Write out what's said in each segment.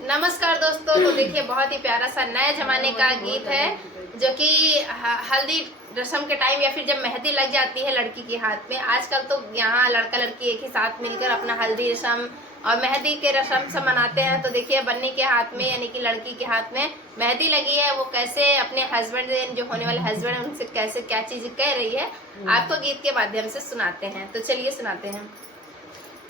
नमस्कार दोस्तों। तो देखिए बहुत ही प्यारा सा नए जमाने का गीत है जो कि हल्दी रस्म के टाइम या फिर जब मेहंदी लग जाती है लड़की के हाथ में। आजकल तो यहाँ लड़का लड़की एक ही साथ मिलकर अपना हल्दी रस्म और मेहंदी के रस्म सब मनाते हैं। तो देखिए बन्नी के हाथ में यानी कि लड़की के हाथ में मेहंदी लगी है। वो कैसे अपने हस्बैंड जो होने वाले हस्बैंड है उनसे कैसे क्या चीज कह रही है आपको गीत के माध्यम से सुनाते हैं। तो चलिए सुनाते हैं।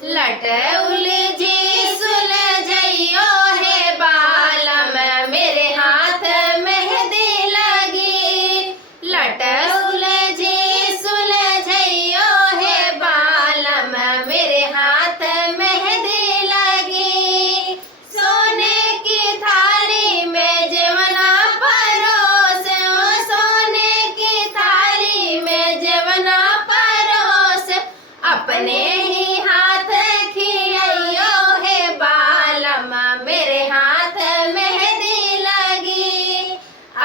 लट उलझी सुलझइयो है बालम मेरे हाथ मेहंदी लगी। लट उलझी सुलझइयो है बालम मेरे हाथ मेहंदी लगी। सोने की थाली में जवना परोस, सोने की थाली में जवना परोस अपने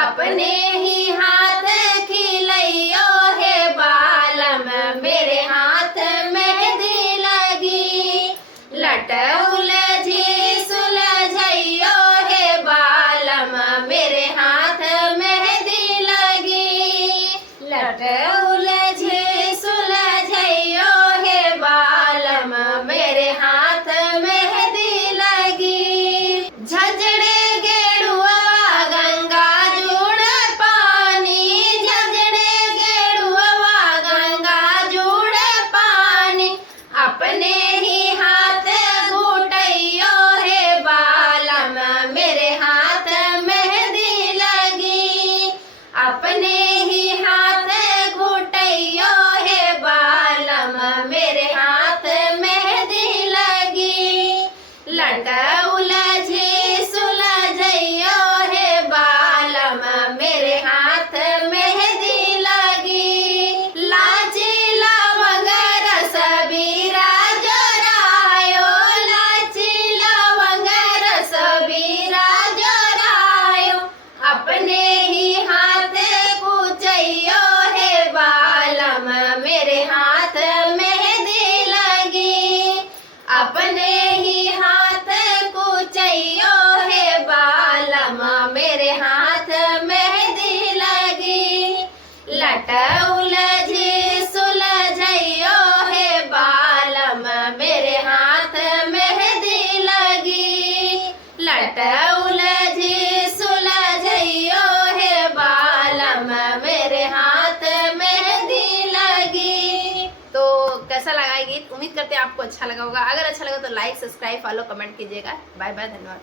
अपने ही हाथ खिलइयो है बालम मेरे हाथ मेहंदी लगी। लट उलझी सुलझइयो है बालम मेरे हाथ मेहंदी लगी। लट उलझी सुलझइयो है बालम मेरे हाथ मेहंदी लगी। झजड़े अपने ही हाथ घुटइयो है बालम मेरे हाथ मेहंदी लगी। अपने ही हाथ घुटइयो है बालम मेरे हाथ मेहंदी लगी। लट उलझी सुलझइयो है बालम मेरे हाथ मेहंदी लगी। लाची लवंग रस बीरा जोरायो, लाची लवंग रस बीरा जोरायो अपने ही हाथ कुचइयो है बालम मेरे हाथ मेहंदी लगी। अपने ही हाथ कुचइयो है बालम मेरे हाथ मेहंदी लगी। लट उलझी सुलझइयो है बालम मेरे हाथ मेहंदी लगी। लट उलझी सुलझइयो है बालम मेरे हाथ मेहंदी लगी। तो कैसा लगा ये गीत? उम्मीद करते हैं आपको अच्छा लगा होगा। अगर अच्छा लगा तो लाइक सब्सक्राइब फॉलो कमेंट कीजिएगा। बाय बाय, धन्यवाद।